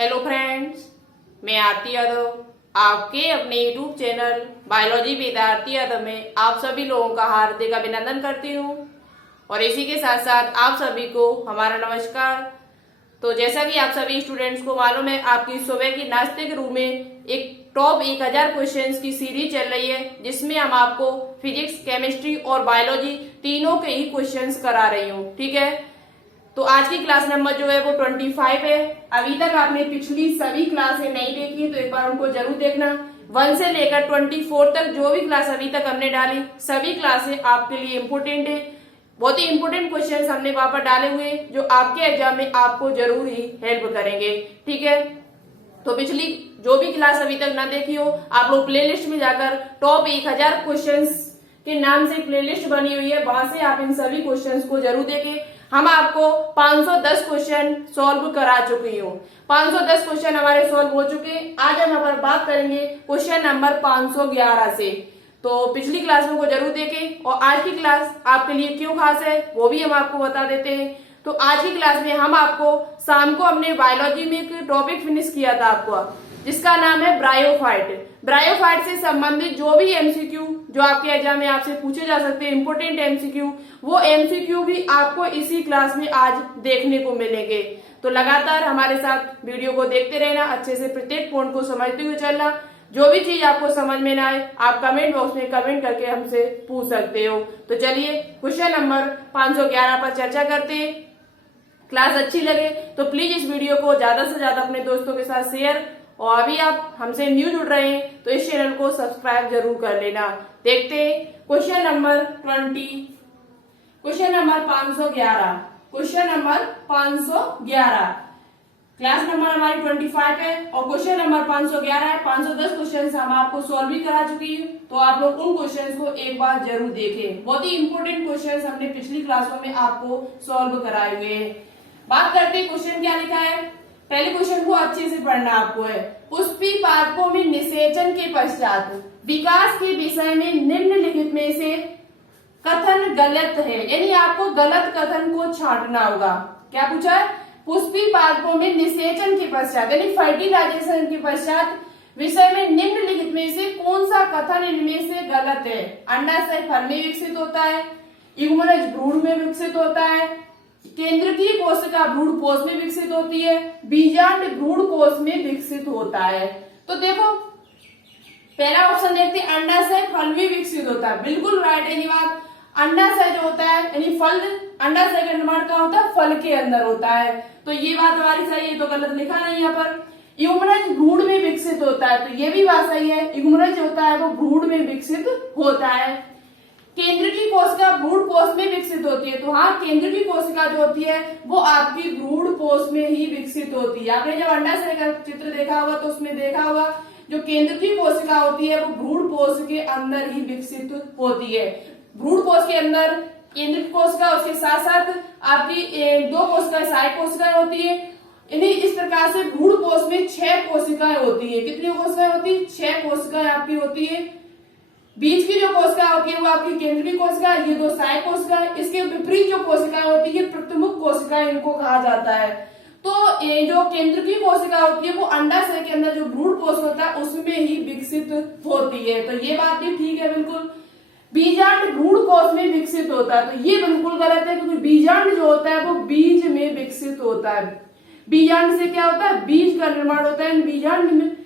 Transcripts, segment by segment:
Hello friends, मैं आरती यादव आपके अपने YouTube channel biology with Aarti Yadav में आप सभी लोगों का हार्दिक अभिनंदन करती हूँ और इसी के साथ साथ आप सभी को हमारा नमस्कार। तो जैसा कि आप सभी स्टूडेंट्स को मालूम है, आपकी सुबह की नाश्ते के रूप में एक टॉप 1000 क्वेश्चंस की सीरीज चल रही है, जिसमें हम आपको फिजिक्स, केमिस्ट्री और बायोलॉजी तीनों के ही क्वेश्चंस करा रही हूँ। ठीक है, तो आज की क्लास नंबर जो है वो 25 है। अभी तक आपने पिछली सभी क्लासें नहीं देखी तो एक बार उनको जरूर देखना। 1 से लेकर 24 तक जो भी क्लास अभी तक हमने डाली, सभी क्लासें आपके लिए इम्पोर्टेंट है। बहुत ही इंपोर्टेंट क्वेश्चंस हमने वहां पर डाले हुए हैं जो आपके एग्जाम में आपको जरूर ही हेल्प करेंगे। ठीक है, तो पिछली जो भी क्लास अभी तक ना देखी हो, आप लोग प्लेलिस्ट में जाकर टॉप 1000 क्वेश्चंस के नाम से प्लेलिस्ट बनी हुई है, वहां से आप इन सभी क्वेश्चंस को जरूर देखें। हम आपको 510 क्वेश्चन सॉल्व करा चुकी हूँ। 510 क्वेश्चन हमारे सॉल्व हो चुके हैं। आज हम यहाँ पर बात करेंगे क्वेश्चन नंबर 511 से। तो पिछली क्लास में वो जरूर देखें और आज की क्लास आपके लिए क्यों खास है वो भी हम आपको बता देते हैं। तो आज की क्लास में हम आपको शाम को हमने बायोलॉजी में एक टॉपिक फिनिश किया था आपको, जिसका नाम है ब्रायोफाइट। ब्रायोफाइट से संबंधित जो भी एमसीक्यू जो आपके एग्जाम में आपसे पूछे जा सकते हैं, इंपोर्टेंट एमसीक्यू, वो एमसीक्यू भी आपको इसी क्लास में आज देखने को मिलेंगे। तो लगातार हमारे साथ वीडियो को देखते रहना, अच्छे से प्रत्येक पॉइंट को समझते हुए चलना। जो भी चीज आपको समझ में ना आए, आप कमेंट बॉक्स में कमेंट करके हमसे पूछ सकते हो। तो चलिए क्वेश्चन नंबर 511 पर चर्चा करते हैं। क्लास अच्छी लगे तो प्लीज इस वीडियो को ज्यादा से ज्यादा अपने दोस्तों के साथ शेयर, और अभी आप हमसे न्यू जुड़ रहे हैं तो इस चैनल को सब्सक्राइब जरूर कर लेना। देखते हैं question number 511। Question number 511, class number हमारी 25 है और क्वेश्चन नंबर 511 है। 510 क्वेश्चन हम आपको सॉल्व भी करा चुकी है, तो आप लोग उन क्वेश्चंस को एक बार जरूर देखें। बहुत ही इंपोर्टेंट क्वेश्चंस हमने पिछली क्लासों में आपको सॉल्व कराए हुए हैं। बात करते हैं क्वेश्चन क्या लिखा है। पहले क्वेश्चन को अच्छे से पढ़ना आपको है। पुष्पी पादपों में निषेचन के पश्चात विकास के विषय में निम्नलिखित में से कथन गलत है, यानी आपको गलत कथन को छांटना होगा। क्या पूछा है? पुष्पी पादपों में निषेचन के पश्चात यानी फर्टिलाइजेशन के पश्चात विषय में निम्नलिखित में से कौन सा कथन इनमें से गलत है? अंडाशय फल में विकसित होता है, युग्मनज भ्रूण में विकसित होता है, केंद्रकीय कोशिका भ्रूण कोष में विकसित होती है, बीजांड भ्रूण कोष में विकसित होता है। तो देखो पहला ऑप्शन देखते हैं, अंडाशय फल में विकसित होता है। बिल्कुल राइट है ये बात। अंडाशय जो होता है यानी फल, अंडाशय का निर्माण कहाँ होता है? फल के अंदर होता है। तो ये बात हमारी सही है, तो गलत लिखा नहीं यहाँ पर। युग्मनज भ्रूण में विकसित होता है, तो ये भी बात सही है। युग्मनज होता है वो भ्रूण में विकसित होता है। केंद्रकीय कोशिका भ्रूण कोष में विकसित होती है, तो हाँ, केंद्रकीय कोशिका जो होती है वो आपकी भ्रूण कोष में ही विकसित होती है। आपने जब अंडाशय का चित्र देखा होगा तो उसमें देखा होगा जो केंद्रकीय कोशिका होती है वो भ्रूण कोष के अंदर ही विकसित होती है। भ्रूण कोष के अंदर केंद्रीय कोशिका, उसके साथ साथ आपकी 2 कोशिकाएं सहायक कोशिकाएं होती है। इस प्रकार से भ्रूण कोष में 6 कोशिकाएं होती है। कितनी कोशिकाएं होती है? 6 कोशिकाएं आपकी होती है। बीच की जो कोशिका होती है वो आपकी केंद्रीय कोशिका, ये 2 सहायक कोशिकाएं। इसके विपरीत जो कोशिकाएं होती है प्रमुख कोशिकाएं इनको कहा जाता है। तो ये जो केंद्रीय कोशिका होती है वो अंडाशय के अंदर जो भ्रूण कोष होता है उसमें ही विकसित होती है। तो ये बात भी ठीक है बिल्कुल। बीजांड भ्रूण कोष में विकसित होता है, तो ये बिल्कुल गलत है, क्योंकि बीजांड जो होता है वो बीज में विकसित होता है। बीजांड से क्या होता है? बीज का निर्माण होता है। बीजांड में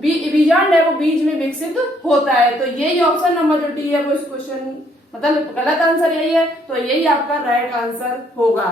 बीजांड है वो बीज में विकसित होता है। तो यही ऑप्शन नंबर जो डी है वो इस क्वेश्चन मतलब गलत आंसर यही है, तो यही आपका राइट आंसर होगा।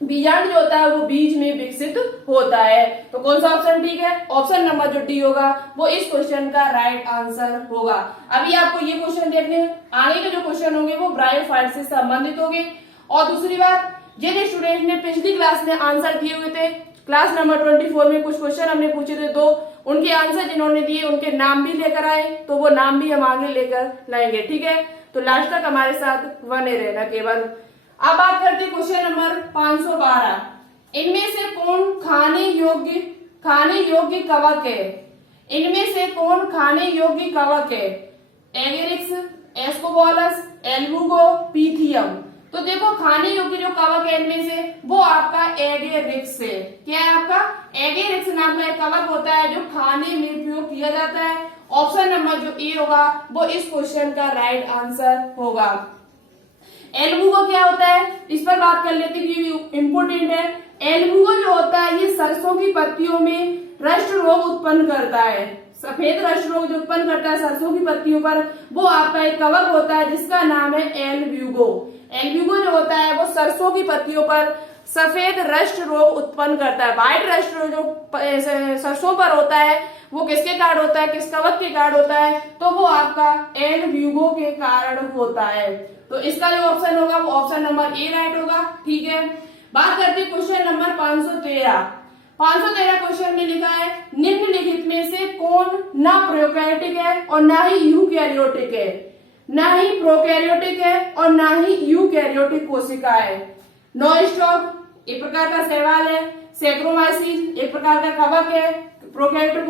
बीजांड जो होता है वो बीज में विकसित होता है। तो कौन सा ऑप्शन ठीक है? ऑप्शन नंबर जो डी होगा वो इस क्वेश्चन का राइट आंसर होगा। अभी आपको ये क्वेश्चन देखने, आगे के जो क्वेश्चन होंगे वो ब्रायोफाइट से संबंधित होंगे। और दूसरी बात, जिन स्टूडेंट ने पिछली क्लास में आंसर दिए हुए थे, क्लास नंबर 24 में कुछ क्वेश्चन हमने पूछे थे, 2 उनके आंसर जिन्होंने दिए उनके नाम भी लेकर आए, तो वो नाम भी हम आगे लेकर लाएंगे। ठीक है, तो लास्ट तक हमारे साथ बने रहना केवल। अब बात करते हैं क्वेश्चन नंबर 512। इनमें से कौन खाने योग्य कवक है? इनमें से कौन खाने योग्य कवक है? एगेरिक्स, एस्कोबोलस, एल्बुगो, पीथियम। तो देखो खाने योग्य जो कवक है इनमें से वो आपका एगेरिक्स है। क्या है आपका? एगेरिक्स नाम का एक कवक होता है जो खाने में उपयोग किया जाता है। ऑप्शन नंबर जो ए होगा वो इस क्वेश्चन का राइट आंसर होगा। एल्बुगो क्या होता है, इस पर बात कर लेते हैं कि इम्पोर्टेंट है। एल्बुगो जो होता है ये सरसों की पत्तियों में रस्ट रोग उत्पन्न करता है। सफेद रस्ट रोग जो उत्पन्न करता है सरसों की पत्तियों पर, वो आपका एक कवक होता है जिसका नाम है एल्ब्यूगो। एल्ब्यूगो जो होता है वो सरसों की पत्तियों पर सफेद रस्ट रोग उत्पन्न करता है। व्हाइट रस्ट रोग जो सरसों पर होता है वो किसके कारण होता है, किस कवक के कारण होता है, तो वो आपका एल्ब्यूगो के कारण होता है। तो इसका जो ऑप्शन होगा वो ऑप्शन नंबर ए राइट होगा। ठीक है, बात करते हैं क्वेश्चन नंबर 513। 513 क्वेश्चन में लिखा है निम्नलिखित में से कौन ना प्रोकैरियोटिक है और ना ही यूकैरियोटिक है। ना ही प्रोकैरियोटिक है और ना ही यूकैरियोटिक कोशिका है। नॉनस्टॉप एक प्रकार का शैवाल है, सैक्रोमाइसिस एक प्रकार का कवक है प्रोकैरियोटिक,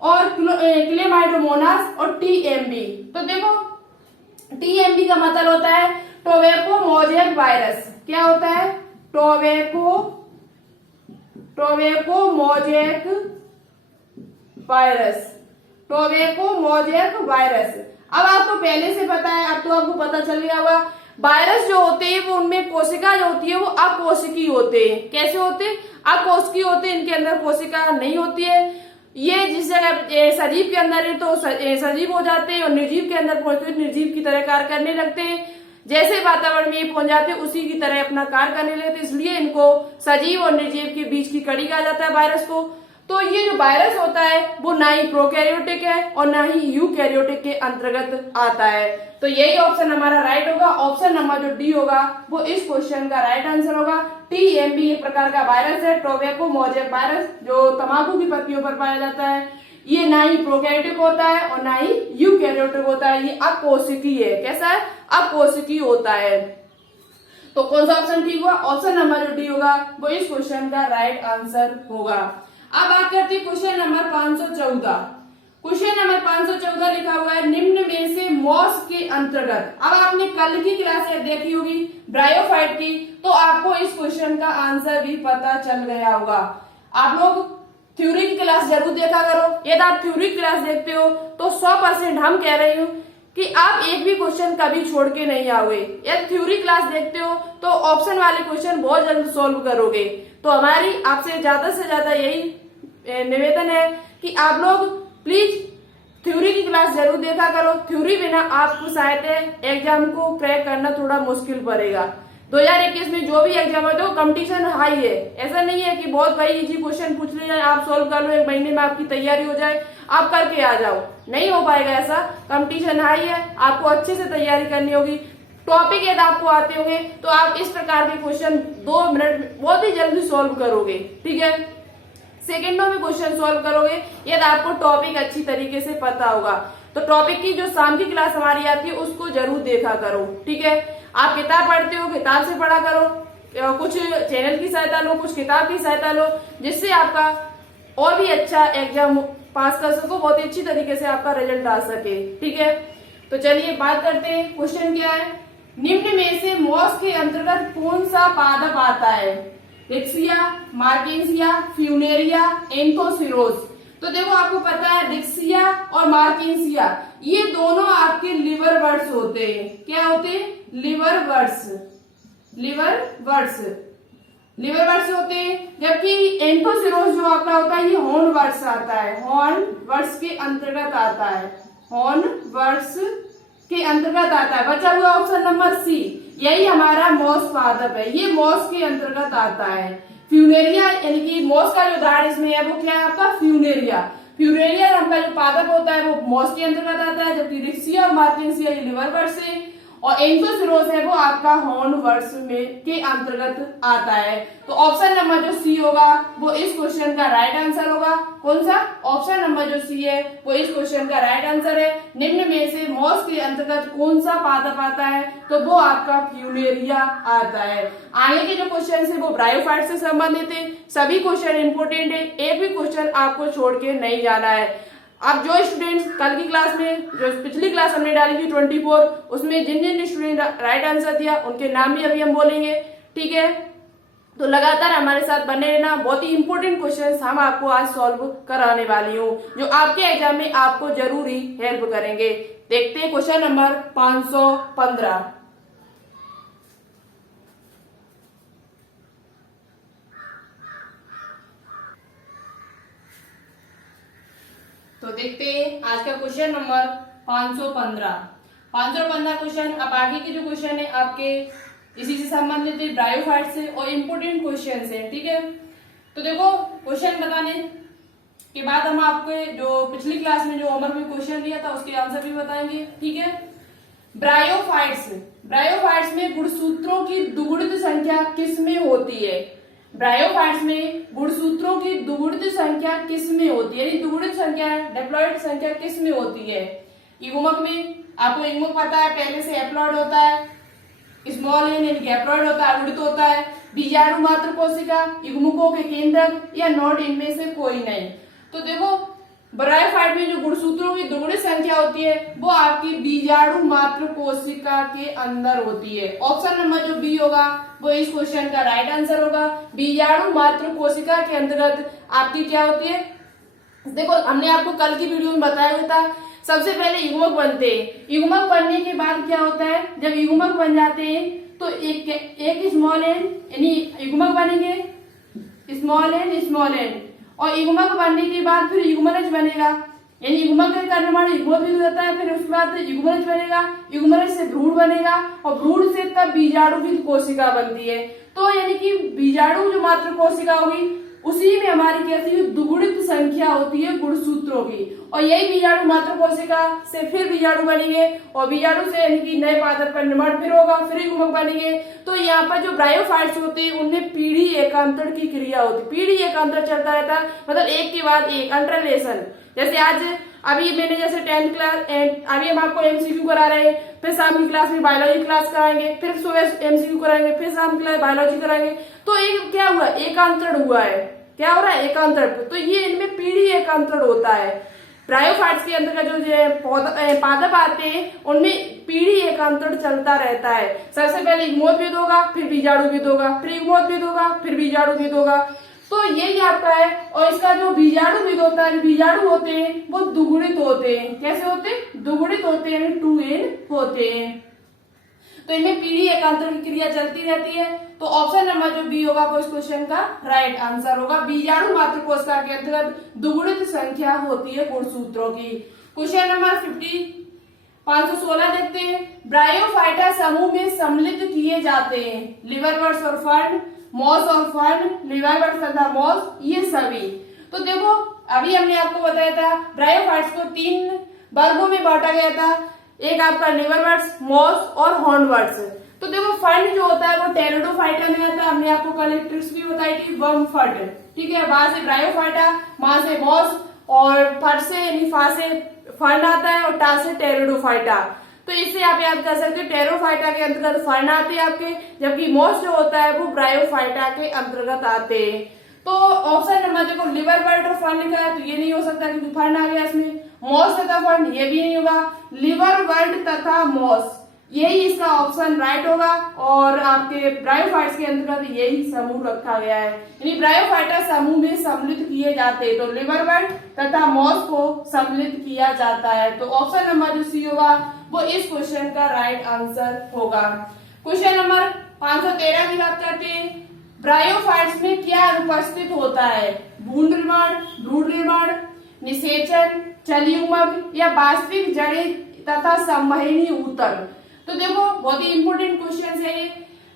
और क्लेमाइडोमोनास और टीएमबी। तो देखो टीएमबी का मतलब होता है टोबैको मोजेक वायरस। क्या होता है, tobacco mosaic virus, tobacco mosaic virus. अब आपको पहले से पता है, अब तो आपको पता चल गया होगा। वायरस जो होते हैं वो उनमें कोशिका जो होती है वो अकोशिकी होते हैं। कैसे होते हैं, अकोशिकी होते हैं, इनके अंदर कोशिका नहीं होती है। ये जिस जगह सजीव के अंदर है तो सजीव हो जाते हैं और निर्जीव के अंदर पहुंचते निर्जीव की तरह कार्य करने लगते हैं। जैसे वातावरण में ये पहुंच जाते हैं उसी की तरह अपना कार्य करने लगते, इसलिए इनको सजीव और निर्जीव के बीच की कड़ी कहा जाता है वायरस को। तो ये जो वायरस होता है वो ना ही प्रोकैरियोटिक है और ना ही यूकैरियोटिक के अंतर्गत आता है। तो यही ऑप्शन हमारा राइट होगा। ऑप्शन नंबर जो डी होगा वो इस क्वेश्चन का राइट आंसर होगा। टीएमबी एक प्रकार का वायरस है, टोबैको मोजेक वायरस, जो तंबाकू की पत्तियों पर पाया जाता है। ये ना ही प्रोकैरियोटिक होता है और ना ही यूकैरियोटिक होता है, ये अकोशिकी है। कैसा है, अकोशिकी होता है। तो कौन सा ऑप्शन ठीक हुआ, ऑप्शन नंबर जो डी होगा वो इस क्वेश्चन का राइट आंसर होगा। अब बात करते हैं क्वेश्चन नंबर 514। क्वेश्चन नंबर 514 लिखा हुआ है निम्न में से मॉस के अंतर्गत। अब आपने कल की क्लास देखी होगी ब्रायोफाइट की, तो आपको इस क्वेश्चन का आंसर भी पता चल गया होगा। आप लोग थ्योरी की क्लास जरूर देखा करो। यदि आप थ्योरी क्लास देखते हो तो 100% हम कह रही हूँ कि आप एक भी क्वेश्चन कभी छोड़ के नहीं आओगे। यदि थ्योरी क्लास देखते हो तो ऑप्शन वाले क्वेश्चन बहुत जल्द सॉल्व करोगे। तो हमारी आपसे ज्यादा यही निवेदन है कि आप लोग प्लीज थ्योरी की क्लास जरूर देखा करो। थ्योरी बिना आपको शायद एग्जाम को क्रैक करना थोड़ा मुश्किल पड़ेगा। 2021 में जो भी एग्जाम है तो कंपटीशन हाई है। ऐसा नहीं है कि बहुत भाई इजी क्वेश्चन पूछ लिया आप सॉल्व कर लो, 1 महीने में आपकी तैयारी हो जाए, आप करके आ जाओ, नहीं हो पाएगा ऐसा। कंपटीशन हाई है, आपको अच्छे से तैयारी करनी होगी। टॉपिक यदि आपको आते होंगे तो आप इस प्रकार के क्वेश्चन 2 मिनट में बहुत ही जल्दी सॉल्व करोगे। ठीक है, सेकेंडों में क्वेश्चन सॉल्व करोगे यदि आपको टॉपिक अच्छी तरीके से पता होगा। तो टॉपिक की जो शाम की क्लास हमारी आती है उसको जरूर देखा करो। ठीक है, आप किताब पढ़ते हो, किताब से पढ़ा करो, कुछ चैनल की सहायता लो, कुछ किताब की सहायता लो, जिससे आपका और भी अच्छा एग्जाम पास कर सको, बहुत ही अच्छी तरीके से आपका रिजल्ट आ सके। ठीक है, तो चलिए बात करते हैं। क्वेश्चन क्या है, निम्न में से मॉस के अंतर्गत कौन सा पादप आता है। Riccia, Marchantia, Funaria, Anthoceros. तो देखो आपको पता है रिक्सिया और मार्केंसिया ये दोनों आपके लिवर बर्ड्स होते हैं। क्या होते हैं, liver birds, liver birds, liver birds होते हैं। जबकि एंथोसिरोज जो आपका होता है ये हॉर्न बर्ड्स आता है, हॉर्न बर्ड्स के अंतर्गत आता है, हॉर्न बर्ड्स के अंतर्गत आता है। बचा हुआ ऑप्शन नंबर सी, यही हमारा मॉस पादप है, ये मॉस के अंतर्गत आता है। फ्यूनेरिया यानी कि मॉस का जो उदाहरण इसमें है वो क्या है आपका फ्यूनेरिया। फ्यूनेरिया नाम का जो पादप होता है वो मॉस के अंतर्गत आता है, जबकि रिक्सिया और मार्केंसिया ये लिवर बर्ड्स है और एंथोसिरोज है वो आपका हॉर्न बर्ड्स में के अंतर्गत आता है। तो ऑप्शन नंबर जो सी होगा वो इस क्वेश्चन का राइट आंसर होगा। कौन सा, ऑप्शन नंबर जो सी है वो इस क्वेश्चन का राइट आंसर है। निम्न में से मॉस के अंतर्गत कौन सा पादप आता है, तो वो आपका फ्यूनेरिया आता है। आगे के जो क्वेश्चन है वो ब्रायोफाइट से संबंधित है, सभी क्वेश्चन इंपोर्टेंट है, एक भी क्वेश्चन आपको छोड़ के नहीं जाना है। अब जो स्टूडेंट्स कल की क्लास में, जो पिछली क्लास हमने डाली थी 24, उसमें जिन जिन स्टूडेंट राइट आंसर दिया उनके नाम भी अभी हम बोलेंगे। ठीक है, तो लगातार हमारे साथ बने रहना, बहुत ही इंपॉर्टेंट क्वेश्चंस हम आपको आज सॉल्व कराने वाली हूँ जो आपके एग्जाम में आपको जरूरी हेल्प करेंगे। देखते हैं क्वेश्चन नंबर 515। तो देखते हैं आज का क्वेश्चन नंबर 515 क्वेश्चन। अब आगे के जो क्वेश्चन है आपके इसी से संबंधित है, ब्रायोफाइट से, और इम्पोर्टेंट क्वेश्चन है, ठीक है। तो देखो क्वेश्चन बताने के बाद हम आपको जो पिछली क्लास में जो होमवर्क में क्वेश्चन दिया था उसके आंसर भी बताएंगे, ठीक है। ब्रायोफाइट्स में गुणसूत्रों की दुगुणित संख्या किसमें होती है? ब्रायोफाइट्स में गुणसूत्रों की दुगुणित संख्या किसमें होती है, यानी दुगुणित संख्या, डिप्लॉइड संख्या किसमें होती है? युग्मक में, आपको युग्मक पता है पहले से हैप्लॉइड होता है, स्मॉल एन यानी हैप्लॉइड होता है, अवृत होता है, बीजाणु मात्र कोशिका, युग्मकों के केंद्रक या नोड, इनमें से कोई नहीं। तो देखो ब्रायोफाइट में जो गुणसूत्रों की दुगुणित संख्या होती है वो आपकी बीजाणु मात्र कोशिका के अंदर होती है। ऑप्शन नंबर जो बी होगा वो इस क्वेश्चन का राइट आंसर होगा। बीजाणु मात्र कोशिका के अंतर्गत आपकी क्या होती है? देखो हमने आपको कल की वीडियो में बताया हुआ था, सबसे पहले युग्मक बनते हैं, युग्मक बनने के बाद क्या होता है, जब युग्मक बन जाते हैं तो एक स्मॉल एन यानी युग्मक बनेंगे, स्मॉल एन, और युग्मक बनने के बाद फिर युग्मनज बनेगा, यानी युग्मक का निर्माण युग्मक भी होता है, फिर उसके बाद युग्मनज बनेगा, युग्मनज से भ्रूण बनेगा, और भ्रूण से तब बीजाणु कोशिका बनती है। तो यानी कि बीजाणु जो मात्र कोशिका होगी उसी में हमारी कैसी दुगुणित संख्या होती है गुणसूत्रों की, और यही बीजाणु मात्र कोशिका से फिर बीजाणु बनेंगे, और बीजाणु से यानी कि नए पादप का निर्माण फिर होगा, फिर युग्मक बनेंगे। तो यहाँ पर जो ब्रायोफाइट्स होते हैं उनमें पीढ़ी एकांतर की क्रिया होती है, पीढ़ी एकांतर चलता रहता है, मतलब एक के बाद एक अंतरलेशन। जैसे आज अभी मैंने जैसे 10th क्लास, अभी हम आपको एमसीक्यू करा रहे हैं, फिर शाम की क्लास में बायोलॉजी क्लास कराएंगे, फिर सुबह एमसीक्यू कराएंगे, फिर शाम की क्लास बायोलॉजी कराएंगे। तो एक क्या हुआ, एकांतरण हुआ है, क्या हो रहा है, एकांतरण। तो ये इनमें पीढ़ी एकांतरण होता है। ब्रायोफाइट्स के अंदर का जो पादप आते हैं उनमें पीढ़ी एकांतरण चलता रहता है। सबसे पहले युग्मोद्भिद होगा, फिर बीजाणुविद होगा, फिर युग्मोद्भिद होगा, फिर बीजाणुविद होगा। तो यही आपका है। और इसका जो बीजाणुविद होता है, बीजाणु होते हैं वो दुगुणित होते हैं। कैसे होते हैं? दुगुणित होते हैं, 2n होते हैं। तो इनमें पीढ़ी एकांतर की क्रिया चलती रहती है। तो ऑप्शन नंबर जो बी होगा वो इस क्वेश्चन का राइट आंसर होगा। बीजाणु मात्र कोशिका के अंतर्गत दुगुणित संख्या होती है गुणसूत्रों की। क्वेश्चन नंबर 516 देखते हैं। ब्रायोफाइटा समूह में सम्मिलित किए जाते हैं लिवरवर्ट्स और फर्न, मॉस और फर्न, लिवरवर्ट्स तथा मॉस, ये सभी। तो देखो अभी हमने आपको बताया था ब्रायोफाइट्स को 3 वर्गों में बांटा गया था, एक आपका लिवरवर्ट्स, मॉस और हॉर्नवर्ट्स। तो देखो फर्न जो होता है वो टेरिडोफाइटा में आता है, हमने आपको कल एक ट्रिक्स भी बताई थी, वर्मफर्ट, ठीक है। वहां से ब्रायोफाइटा, वहां से मॉस, और फर्ट से यानी फा से फर्न आता है, और टा से टेरिडोफाइटा। तो इससे आप याद कर सकते हैं टेरिडोफाइटा के अंतर्गत फर्न आते हैं आपके, जबकि मॉस जो होता है वो ब्रायोफाइटा के अंतर्गत आते हैं। तो ऑप्शन नंबर देखो लिवरवर्ट और फर्न लिखा है तो ये नहीं हो सकता क्योंकि फर्न आ गया इसमें। मॉस तथा फर्न ये भी नहीं होगा, लिवरवर्ट तथा मॉस, यही इसका ऑप्शन राइट होगा। और आपके ब्रायोफाइट्स के अंतर्गत यही समूह रखा गया है, यानी ब्रायोफाइटा समूह में सम्मिलित किए जाते हैं। तो लिवरवर्ट तथा मॉस को सम्मिलित किया जाता है। तो ऑप्शन नंबर जो सी होगा वो इस क्वेश्चन का राइट आंसर होगा। क्वेश्चन नंबर 513 की बात करते हैं। ब्रायोफाइट्स में क्या अनुपस्थित होता है? भ्रूण निर्माण, निषेचन, चलयुग्मक या वास्तविक जड़ें तथा संवहनी ऊतक। तो देखो बहुत ही इंपोर्टेंट क्वेश्चन है ये।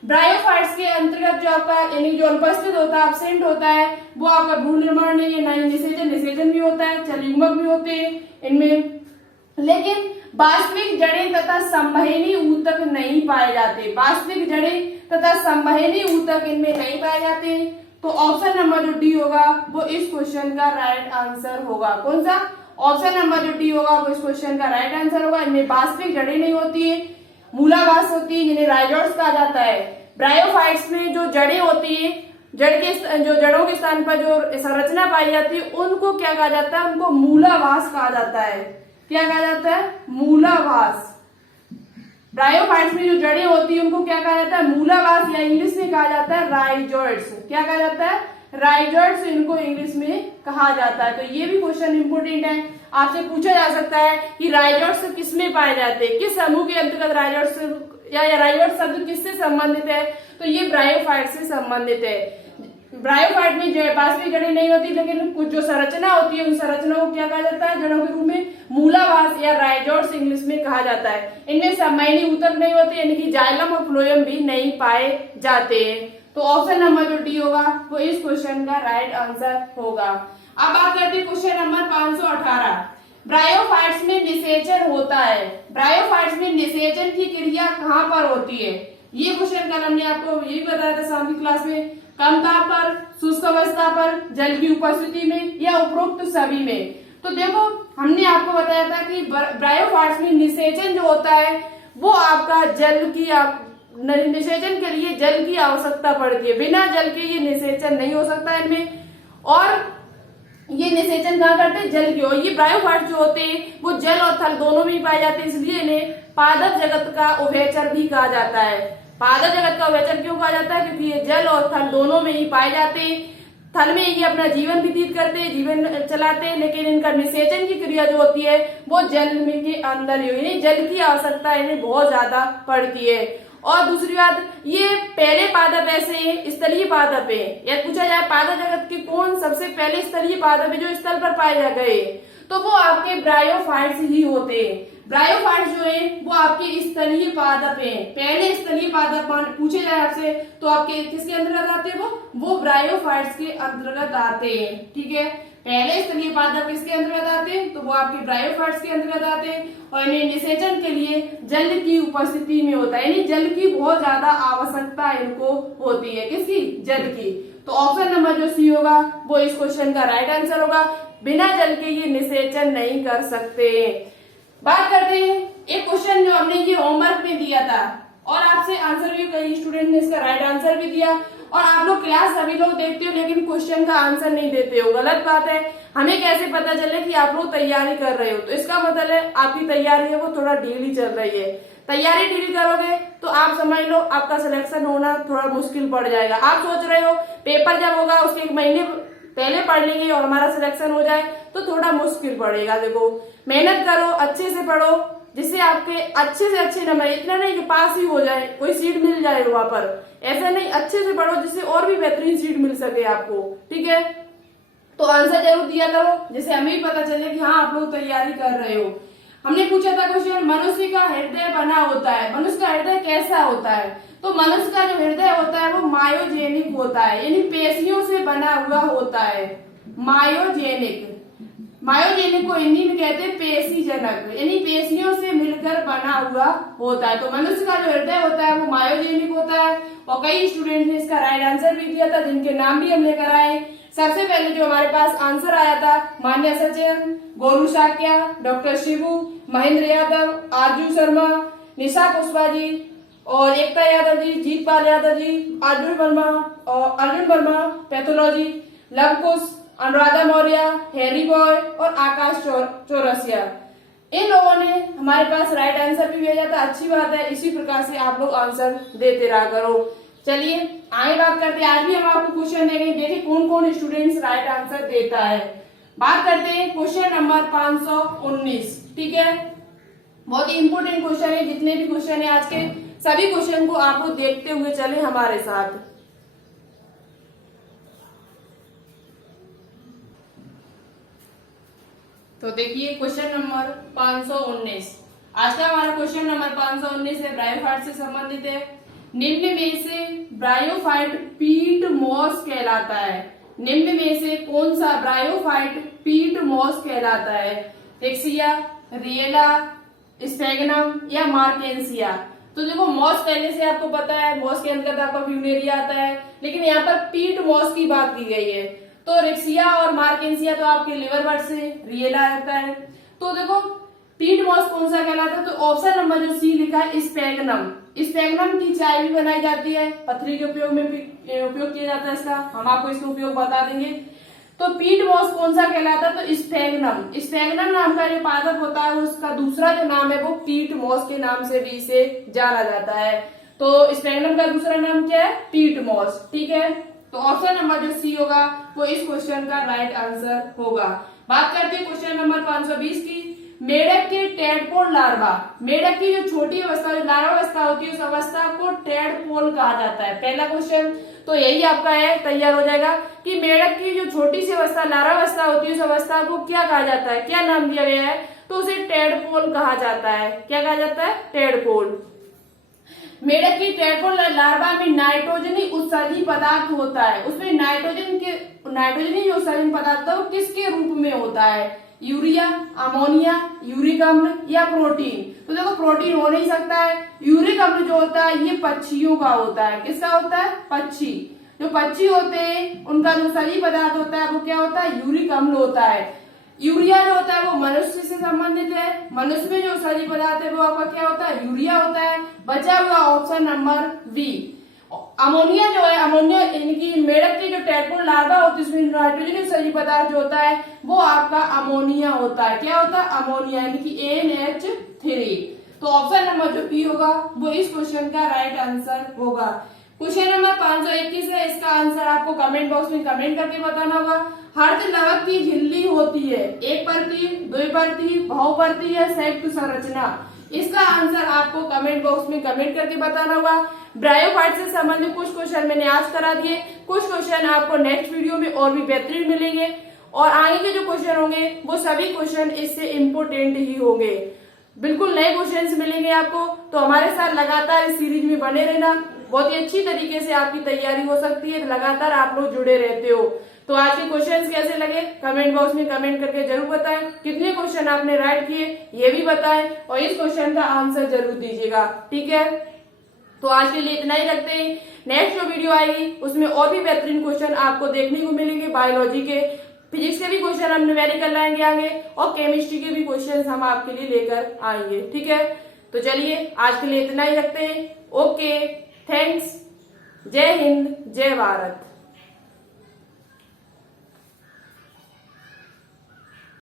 ब्रायोफाइट्स के अंतर्गत जो आपका यानी जो अनुपस्थित होता है, एब्सेंट होता है, वो आपका भ्रूण निर्माण नहीं है, नहीं निषेचन भी होता है, चलयुग्मक भी होते हैं इनमें, लेकिन वास्तविक जड़ें तथा संवहनी ऊतक नहीं पाए जाते। वास्तविक जड़ें तथा संवहनी ऊतक इनमें नहीं पाए जाते। तो ऑप्शन नंबर जो डी होगा वो इस क्वेश्चन का राइट आंसर होगा। कौन सा? ऑप्शन नंबर जो डी होगा वो इस क्वेश्चन का राइट आंसर होगा। इनमें वास्तविक जड़ें नहीं होती है, मूलावास होती है, जिन्हें राइजोट्स कहा जाता है। ब्रायोफाइट्स में जो जड़ें होती है, जो जड़ों के स्थान पर जो संरचना पाई जाती है उनको क्या कहा जाता है? उनको मूलावास कहा जाता है। क्या कहा जाता है? मूलावास। ब्रायोफाइट्स में जो जड़ें होती है उनको क्या कहा जाता है, मूलावास, या इंग्लिश में कहा जाता है राइजोइड्स। क्या कहा जाता है, राइजोइड्स इनको इंग्लिश में कहा जाता है। तो ये भी क्वेश्चन इंपोर्टेंट है, आपसे पूछा जा सकता है कि राइजोइड्स किसमें पाए जाते हैं, किस समूह के अंतर्गत राइजोइड्स या राइजोइड शब्द किससे संबंधित है, तो ये ब्रायोफाइट से संबंधित है। ब्रायोफाइट में जो वास्तविक जड़ें नहीं होती, लेकिन कुछ जो संरचना होती है उन संरचनाओं को क्या कहा जाता है, जड़ों के रूप में मूलावास या राइजोइड्स इंग्लिश में कहा जाता है। इनमें समयनी ऊतक नहीं होते, यानी कि जाइलम और फ्लोएम भी नहीं पाए जाते। तो ऑप्शन नंबर जो डी होगा वो इस क्वेश्चन का राइट आंसर होगा। अब बात करते हैं क्वेश्चन नंबर 518। ब्रायोफाइट्स में निषेचन होता है, ब्रायोफाइट्स में निषेचन की क्रिया कहाँ पर होती है? ये क्वेश्चन कल हमने आपको यही बताया था शाम की क्लास में, कम ताप पर, शुष्क अवस्था पर, जल की उपस्थिति में, या उपरोक्त सभी में। तो देखो हमने आपको बताया था कि ब्रायोफाइट्स में निषेचन जो होता है वो आपका जल की निषेचन के लिए जल की आवश्यकता पड़ती है, बिना जल के ये निषेचन नहीं हो सकता इनमें। और ये निषेचन कहाँ करते हैं, जल की। और ये ब्रायोफाइट्स जो होते हैं वो जल और थल दोनों में ही पाए जाते हैं, इसलिए इन्हें पादप जगत का उभयचर भी कहा जाता है। पादप जगत का उभयचर क्यों कहा जाता है, क्योंकि ये जल और थल दोनों में ही पाए जाते हैं। थल में ये अपना जीवन व्यतीत करते हैं, जीवन चलाते हैं, लेकिन इनका निषेचन की क्रिया जो होती है वो जल में के अंदर ही, यानी जल की आवश्यकता इन्हें बहुत ज्यादा पड़ती है। और दूसरी बात, ये पहले पादप ऐसे स्थलीय पादप है, या पूछा जाए पादप जगत के कौन सबसे पहले स्थलीय पादप है जो स्थल पर पाए गए, तो वो आपके ब्रायोफाइट्स ही होते हैं। ब्रायोफाइट्स जो है वो आपके स्थलीय पादप हैं। पहले स्थलीय पादप पूछे जाए आपसे तो आपके किसके अंतर्गत आते हैं, वो ब्रायोफाइट्स के अंतर्गत आते हैं। ठीक है, पहले स्थलीय पादप किसके अंतर्गत आते हैं, तो वो आपके ब्रायोफाइट्स के अंतर्गत आते हैं। और इन्हें निषेचन के लिए जल की उपस्थिति में होता है, यानी जल की बहुत ज्यादा आवश्यकता इनको होती है, किसकी, जल की। तो ऑप्शन नंबर जो सी होगा वो इस क्वेश्चन का राइट आंसर होगा। बिना जल के ये निषेचन नहीं कर सकते। बात करते हैं एक क्वेश्चन जो हमने ये होमवर्क में दिया था और आपसे आंसर भी कई स्टूडेंट ने इसका राइट आंसर भी दिया, और आप लोग क्लास सभी लोग देखते हो लेकिन क्वेश्चन का आंसर नहीं देते हो, गलत बात है। हमें कैसे पता चले कि आप लोग तैयारी कर रहे हो, तो इसका मतलब है आपकी तैयारी है वो थोड़ा ढीली चल रही है। तैयारी ढीली करोगे तो आप समझ लो आपका सिलेक्शन होना थोड़ा मुश्किल पड़ जाएगा। आप सोच रहे हो पेपर जब होगा उसके एक महीने पहले पढ़ लेंगे और हमारा सिलेक्शन हो जाए तो थोड़ा मुश्किल पड़ेगा। देखो मेहनत करो, अच्छे से पढ़ो, जिससे आपके अच्छे से अच्छे नंबर, इतना नहीं कि पास ही हो जाए, कोई सीट मिल जाए वहां पर, ऐसा नहीं, अच्छे से पढ़ो जिससे और भी बेहतरीन सीट मिल सके आपको। ठीक है, तो आंसर जरूर दिया करो जिससे हमें भी पता चले कि हाँ आप लोग तैयारी कर रहे हो। हमने पूछा था क्वेश्चन, मनुष्य का हृदय बना होता है, मनुष्य का हृदय कैसा होता है, तो मनुष्य का जो हृदय होता है वो मायोजेनिक होता है, यानी पेशियों से बना हुआ होता है। मायोजेनिक, मायोजेनिक को हिंदी में कहते हैं पेशीजनक, यानी पेशियों से मिलकर बना हुआ होता है। तो मनुष्य का जो हृदय होता है वो मायोजेनिक होता है। और कई स्टूडेंट ने इसका राइट आंसर भी दिया था जिनके नाम भी हम लेकर आए। सबसे पहले जो हमारे पास आंसर आया था, मान्या सचेन, गोलू साक्या, डॉक्टर शिबू, महेंद्र यादव, आरजू शर्मा, निशा कुशवाहा और Ekta Yadav ji, Jeetpal Yadav ji, Arjun Verma pathology, Luvkush, Anuradha Maurya, Harry boy और आकाश चौरसिया। इन लोगों ने हमारे पास राइट आंसर भी भेजा था। अच्छी बात है, इसी प्रकार से आप लोग आंसर देते रहा करो। चलिए आगे बात करते हैं, आज भी हम आपको क्वेश्चन देंगे, देखिए कौन कौन स्टूडेंट्स राइट आंसर देता है। बात करते हैं क्वेश्चन नंबर 519। ठीक है, बहुत ही इंपोर्टेंट क्वेश्चन है, जितने भी क्वेश्चन है आज के सभी क्वेश्चन को आप लोग देखते हुए चले हमारे साथ। तो देखिए क्वेश्चन नंबर 519, आज का हमारा क्वेश्चन नंबर 519 है, ब्रायोफाइट से संबंधित है। निम्न में से ब्रायोफाइट पीट मॉस कहलाता है, निम्न में से कौन सा ब्रायोफाइट पीट मॉस कहलाता है? रिक्सिया, रिएला, स्टेगनम या मार्केंसिया। तो देखो मॉस पहले से आपको पता है, मॉस के अंतर्गत आपका फ्यूनेरिया आता है, लेकिन यहाँ पर पीट मॉस की बात की गई है। तो रिक्सिया और मार्केंसिया तो आपके लिवर बर्ड से, रिएला आता है। तो देखो पीट मॉस कौन सा कहलाता है, तो ऑप्शन नंबर जो सी लिखा है स्पेगनम। स्पेगनम की चाय भी बनाई जाती है, पथरी के उपयोग में भी उपयोग किया जाता है इसका, हम आपको इसका उपयोग बता देंगे। तो पीट मॉस कौन सा कहलाता है? तो स्फेगनम। स्फेगनम नाम का जो पादप होता है उसका दूसरा जो नाम है वो पीट मॉस के नाम से भी इसे जाना जाता है। तो स्फेगनम का दूसरा नाम क्या है? पीट मॉस। ठीक है, तो ऑप्शन नंबर जो सी होगा वो इस क्वेश्चन का राइट आंसर होगा। बात करते हैं क्वेश्चन नंबर 520 की। मेढक के टेडपोल लार्वा, मेढक की जो छोटी अवस्था जो लार्वा अवस्था होती है उस अवस्था को टेडपोल कहा जाता है। पहला क्वेश्चन तो यही आपका है, तैयार हो जाएगा कि मेढक की जो छोटी सी अवस्था लार्वा अवस्था होती है उस अवस्था को क्या कहा जाता है, क्या नाम दिया गया है? तो उसे टेडपोल कहा जाता है। क्या कहा जाता है? टेडपोल। मेढक की टेडपोल लार्वा में नाइट्रोजनी उत्सर्जी पदार्थ होता है, उसमें नाइट्रोजनी जो उत्सर्जन पदार्थ होता है वो किसके रूप में होता है? यूरिया, अमोनिया, यूरिक अम्ल या प्रोटीन? तो देखो प्रोटीन हो नहीं सकता है। यूरिक अम्ल जो होता है ये पक्षियों का होता है। किसका होता है? पक्षी। जो पक्षी होते हैं उनका जो उत्सर्जी पदार्थ होता है वो क्या होता है? यूरिक अम्ल होता है। यूरिया जो होता है वो मनुष्य से संबंधित है। मनुष्य में जो उत्सर्जी पदार्थ है वो आपका क्या होता है? यूरिया होता है। बचा हुआ ऑप्शन नंबर बी। अमोनिया जो है, अमोनिया यानी कि मेढक की जो टेडपोल लार्वा होती है उसमें नाइट्रोजन उत्सर्जी पदार्थ जो होता है वो आपका अमोनिया होता है। क्या होता है? अमोनिया यानी कि NH3। तो ऑप्शन नंबर जो बी होगा वो इस क्वेश्चन का राइट आंसर होगा। क्वेश्चन नंबर 521 है, इसका आंसर आपको कमेंट बॉक्स में कमेंट करके बताना होगा। अर्धलवक की झिल्ली होती है एक परती, द्विपरती, बहुपरती या संयुक्त संरचना? इसका आंसर आपको कमेंट बॉक्स में कमेंट करके बताना होगा। ब्रायोफाइट से संबंधित कुछ क्वेश्चन मैंने आज करा दिए, कुछ क्वेश्चन आपको नेक्स्ट वीडियो में और भी बेहतरीन मिलेंगे और आगे के जो क्वेश्चन होंगे वो सभी क्वेश्चन इससे इम्पोर्टेंट ही होंगे। बिल्कुल नए क्वेश्चन मिलेंगे आपको, तो हमारे साथ लगातार इस सीरीज में बने रहना। बहुत ही अच्छी तरीके से आपकी तैयारी हो सकती है, लगातार आप लोग जुड़े रहते हो। तो आज के क्वेश्चंस कैसे लगे कमेंट बॉक्स में कमेंट करके जरूर बताएं। कितने क्वेश्चन आपने राइट किए ये भी बताएं और इस क्वेश्चन का आंसर जरूर दीजिएगा। ठीक है, तो आज के लिए इतना ही रखते हैं। नेक्स्ट जो वीडियो आएगी उसमें और भी बेहतरीन क्वेश्चन आपको देखने को मिलेंगे। बायोलॉजी के, फिजिक्स के भी क्वेश्चन हम न्यूमेरिकल लाएंगे आगे और केमिस्ट्री के भी क्वेश्चन हम आपके लिए लेकर आएंगे। ठीक है, तो चलिए आज के लिए इतना ही रखते हैं। Okay, thanks. जय हिंद, जय भारत।